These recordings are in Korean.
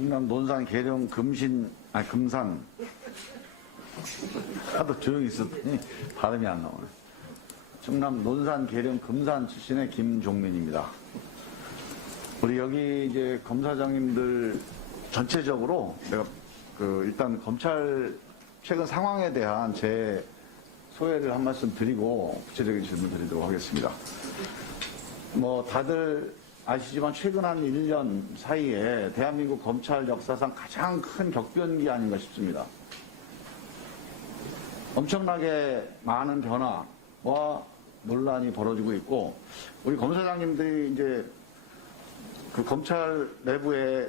충남 논산 계룡 금산 하도 조용히 있었더니 발음이 안 나오네. 충남 논산 계룡 금산 출신의 김종민입니다. 우리 여기 이제 검사장님들 전체적으로 내가 일단 검찰 최근 상황에 대한 제 소회를 한 말씀 드리고 구체적인 질문 드리도록 하겠습니다. 뭐 다들 아시지만 최근 한 1년 사이에 대한민국 검찰 역사상 가장 큰 격변기 아닌가 싶습니다. 엄청나게 많은 변화와 논란이 벌어지고 있고, 우리 검사장님들이 이제 그 검찰 내부의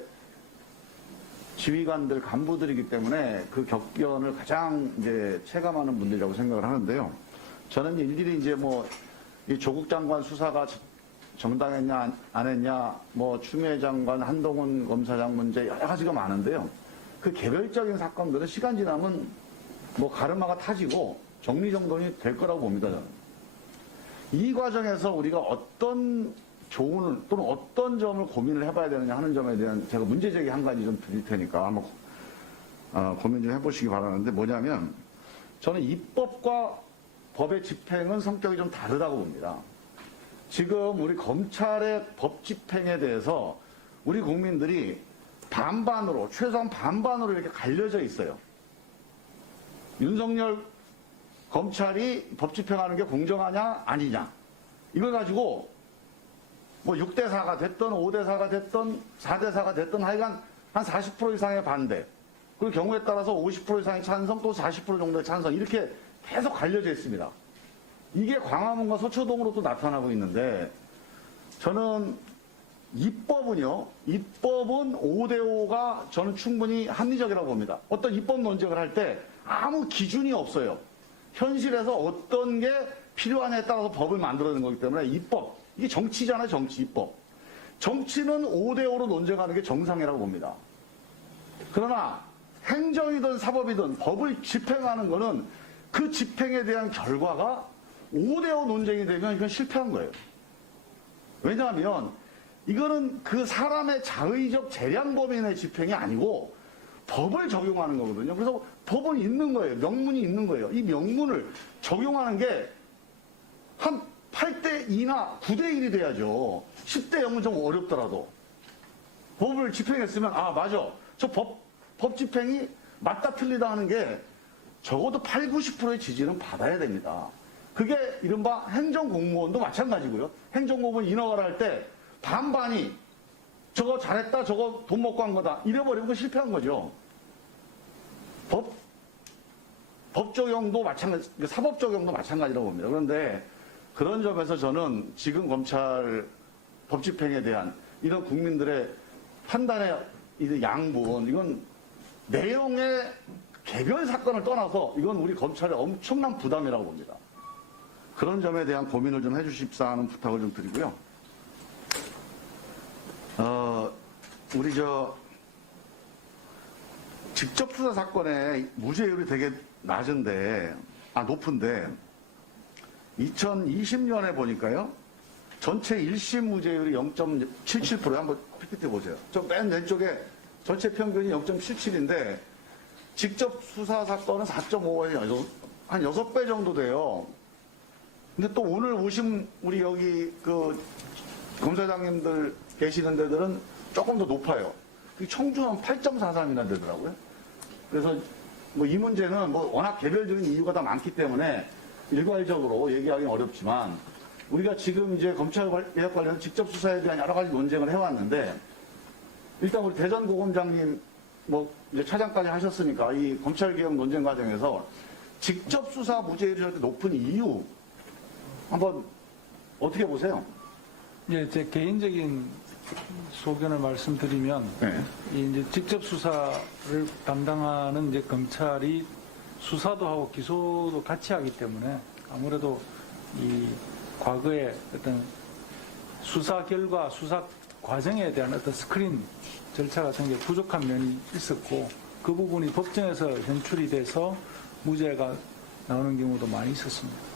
지휘관들 간부들이기 때문에 그 격변을 가장 이제 체감하는 분들이라고 생각을 하는데요. 저는 일일이 이제 뭐 이 조국 장관 수사가 정당했냐 안 했냐, 뭐 추미애 장관, 한동훈 검사장 문제 여러 가지가 많은데요. 그 개별적인 사건들은 시간 지나면 뭐 가르마가 타지고 정리정돈이 될 거라고 봅니다, 저는. 이 과정에서 우리가 어떤 교훈을 또는 어떤 점을 고민을 해봐야 되느냐 하는 점에 대한 제가 문제제기 한 가지 좀 드릴 테니까 한번 고민 좀 해보시기 바라는데, 뭐냐면 저는 입법과 법의 집행은 성격이 좀 다르다고 봅니다. 지금 우리 검찰의 법 집행에 대해서 우리 국민들이 반반으로, 최소한 반반으로 이렇게 갈려져 있어요. 윤석열 검찰이 법 집행하는 게 공정하냐 아니냐, 이걸 가지고 뭐 6대4가 됐든 5대4가 됐든 4대4가 됐든 하여간 한 40% 이상의 반대, 그리고 경우에 따라서 50% 이상의 찬성, 또 40% 정도의 찬성, 이렇게 계속 갈려져 있습니다. 이게 광화문과 서초동으로 또 나타나고 있는데, 저는 입법은 5대5가 저는 충분히 합리적이라고 봅니다. 어떤 입법 논쟁을 할 때 아무 기준이 없어요. 현실에서 어떤 게 필요하냐에 따라서 법을 만들어내는 거기 때문에 입법, 이게 정치잖아요, 정치, 입법. 정치는 5대5로 논쟁하는 게 정상이라고 봅니다. 그러나 행정이든 사법이든 법을 집행하는 거는 그 집행에 대한 결과가 5대5 논쟁이 되면 이건 실패한 거예요. 왜냐하면 이거는 그 사람의 자의적 재량 범인의 집행이 아니고 법을 적용하는 거거든요. 그래서 법은 있는 거예요. 명문이 있는 거예요. 이 명문을 적용하는 게 한 8대2나 9대1이 돼야죠. 10대0은 좀 어렵더라도. 법을 집행했으면, 아, 맞아. 저 법 집행이 맞다 틀리다 하는 게 적어도 8, 90%의 지지는 받아야 됩니다. 그게 이른바 행정공무원도 마찬가지고요. 행정공무원 인허가를 할 때 반반이 저거 잘했다, 저거 돈 먹고 한 거다, 이래버리면 그거 실패한 거죠. 법 적용도 마찬가지, 사법 적용도 마찬가지라고 봅니다. 그런데 그런 점에서 저는 지금 검찰 법 집행에 대한 이런 국민들의 판단의 양분, 이건 내용의 개별 사건을 떠나서 이건 우리 검찰의 엄청난 부담이라고 봅니다. 그런 점에 대한 고민을 좀 해주십사 하는 부탁을 좀 드리고요. 우리 직접 수사 사건의 무죄율이 되게 높은데 2020년에 보니까요, 전체 1심 무죄율이 0.77%, 한번 PPT 보세요. 저 맨 왼쪽에 전체 평균이 0.77인데 직접 수사 사건은 4.5에 한 6배 정도 돼요. 근데 또 오늘 오신 우리 여기 그 검사장님들 계시는 데들은 조금 더 높아요. 청주는 8.43이나 되더라고요. 그래서 뭐 이 문제는 뭐 워낙 개별적인 이유가 다 많기 때문에 일괄적으로 얘기하기는 어렵지만, 우리가 지금 이제 검찰 개혁 관련해서 직접 수사에 대한 여러 가지 논쟁을 해왔는데, 일단 우리 대전고검장님 뭐 이제 차장까지 하셨으니까 이 검찰 개혁 논쟁 과정에서 직접 수사 무죄율이 저렇게 높은 이유 한번 어떻게 보세요? 예, 제 개인적인 소견을 말씀드리면, 네. 이제 직접 수사를 담당하는 이제 검찰이 수사도 하고 기소도 같이 하기 때문에 아무래도 이 과거에 어떤 수사 결과, 수사 과정에 대한 어떤 스크린 절차 같은 게 부족한 면이 있었고, 그 부분이 법정에서 현출이 돼서 무죄가 나오는 경우도 많이 있었습니다.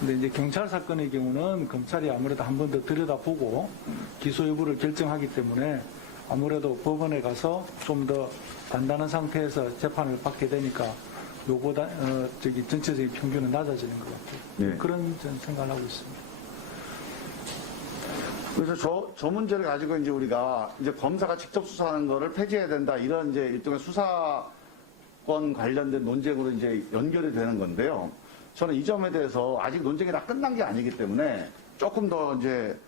근데 이제 경찰 사건의 경우는 검찰이 아무래도 한 번 더 들여다보고 기소 여부를 결정하기 때문에 아무래도 법원에 가서 좀 더 단단한 상태에서 재판을 받게 되니까 요보다 전체적인 평균은 낮아지는 것 같아요. 네. 그런 전 생각을 하고 있습니다. 그래서 저 문제를 가지고 이제 우리가 이제 검사가 직접 수사하는 거를 폐지해야 된다 이런 이제 일종의 수사권 관련된 논쟁으로 이제 연결이 되는 건데요. 저는 이 점에 대해서 아직 논쟁이 다 끝난 게 아니기 때문에 조금 더 이제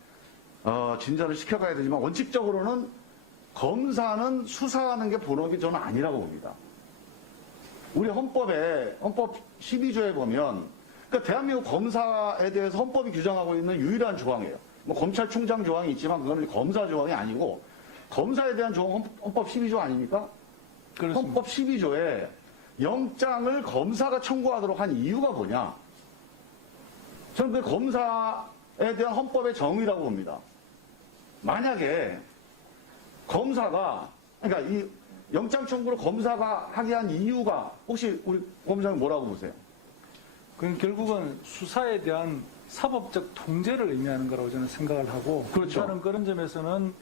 진전을 시켜가야 되지만 원칙적으로는 검사는 수사하는 게 본업이 저는 아니라고 봅니다. 우리 헌법 12조에 보면 그러니까 대한민국 검사에 대해서 헌법이 규정하고 있는 유일한 조항이에요. 뭐 검찰총장 조항이 있지만 그거는 검사 조항이 아니고 검사에 대한 조항 헌법 12조 아닙니까? 그렇습니다. 헌법 12조에 영장을 검사가 청구하도록 한 이유가 뭐냐? 저는 그 검사에 대한 헌법의 정의라고 봅니다. 만약에 검사가 그러니까 이 영장 청구를 검사가 하게 한 이유가 혹시 우리 검사님 뭐라고 보세요? 그건 결국은 수사에 대한 사법적 통제를 의미하는 거라고 저는 생각을 하고 그렇죠. 일단은 그런 점에서는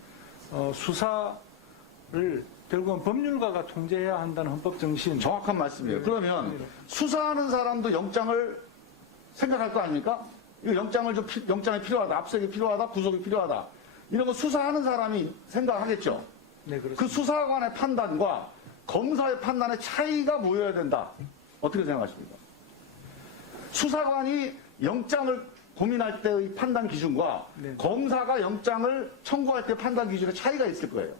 수사를 결국은 법률가가 통제해야 한다는 헌법 정신. 정확한 말씀이에요. 그러면 수사하는 사람도 영장을 생각할 거 아닙니까? 이거 영장이 필요하다, 압색이 필요하다, 구속이 필요하다. 이런 거 수사하는 사람이 생각하겠죠. 네, 그렇습니다. 그 수사관의 판단과 검사의 판단의 차이가 보여야 된다. 어떻게 생각하십니까? 수사관이 영장을 고민할 때의 판단 기준과 네. 검사가 영장을 청구할 때 판단 기준에 차이가 있을 거예요.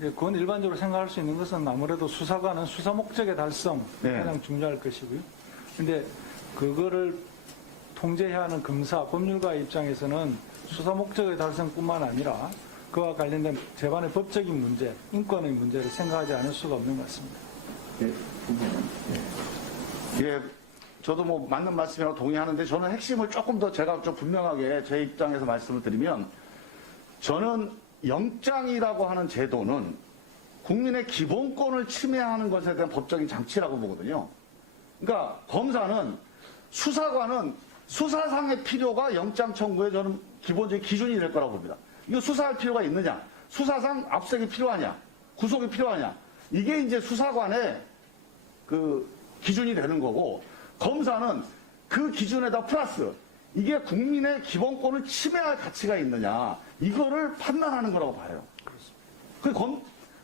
네, 그건 일반적으로 생각할 수 있는 것은 아무래도 수사관은 수사 목적의 달성 네. 가장 중요할 것이고요. 근데 그거를 통제해야 하는 검사, 법률가의 입장에서는 수사 목적의 달성뿐만 아니라 그와 관련된 재반의 법적인 문제, 인권의 문제를 생각하지 않을 수가 없는 것 같습니다. 예, 저도 뭐 맞는 말씀이라고 동의하는데 저는 핵심을 조금 더 제가 좀 분명하게 제 입장에서 말씀을 드리면 저는 영장이라고 하는 제도는 국민의 기본권을 침해하는 것에 대한 법적인 장치라고 보거든요. 그러니까 검사는 수사관은 수사상의 필요가 영장 청구에 저는 기본적인 기준이 될 거라고 봅니다. 이거 수사할 필요가 있느냐? 수사상 압색이 필요하냐? 구속이 필요하냐? 이게 이제 수사관의 그 기준이 되는 거고 검사는 그 기준에다 플러스 이게 국민의 기본권을 침해할 가치가 있느냐 이거를 판단하는 거라고 봐요.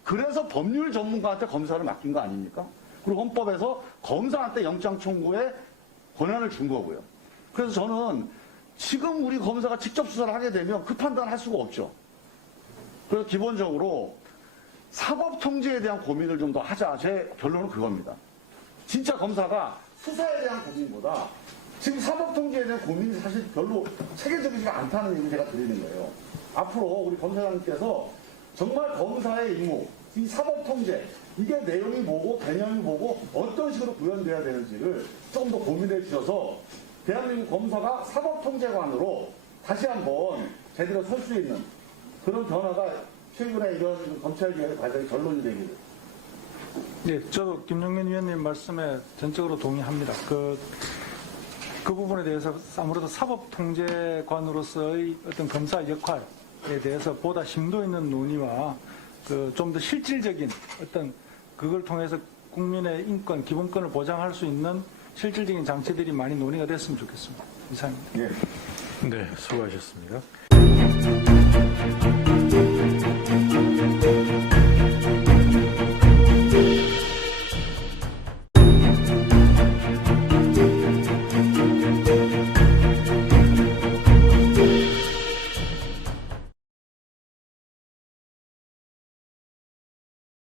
그래서 법률 전문가한테 검사를 맡긴 거 아닙니까? 그리고 헌법에서 검사한테 영장 청구에 권한을 준 거고요. 그래서 저는 지금 우리 검사가 직접 수사를 하게 되면 그 판단을 할 수가 없죠. 그래서 기본적으로 사법 통제에 대한 고민을 좀 더 하자. 제 결론은 그겁니다. 진짜 검사가 수사에 대한 고민보다 지금 사법 통제에 대한 고민이 사실 별로 체계적이지가 않다는 얘기 제가 드리는 거예요. 앞으로 우리 검사장님께서 정말 검사의 임무, 이 사법 통제, 이게 내용이 뭐고 개념이 뭐고 어떤 식으로 구현돼야 되는지를 조금 더 고민해 주셔서 대한민국 검사가 사법 통제관으로 다시 한번 제대로 설 수 있는 그런 변화가 최근에 이런 검찰개혁의 과정의 결론이 되기를. 네, 저도 김용민 위원님 말씀에 전적으로 동의합니다. 그 부분에 대해서 아무래도 사법통제관으로서의 어떤 검사 역할에 대해서 보다 심도 있는 논의와 좀 더 실질적인 어떤 그걸 통해서 국민의 인권, 기본권을 보장할 수 있는 실질적인 장치들이 많이 논의가 됐으면 좋겠습니다. 이상입니다. 예. 네, 수고하셨습니다.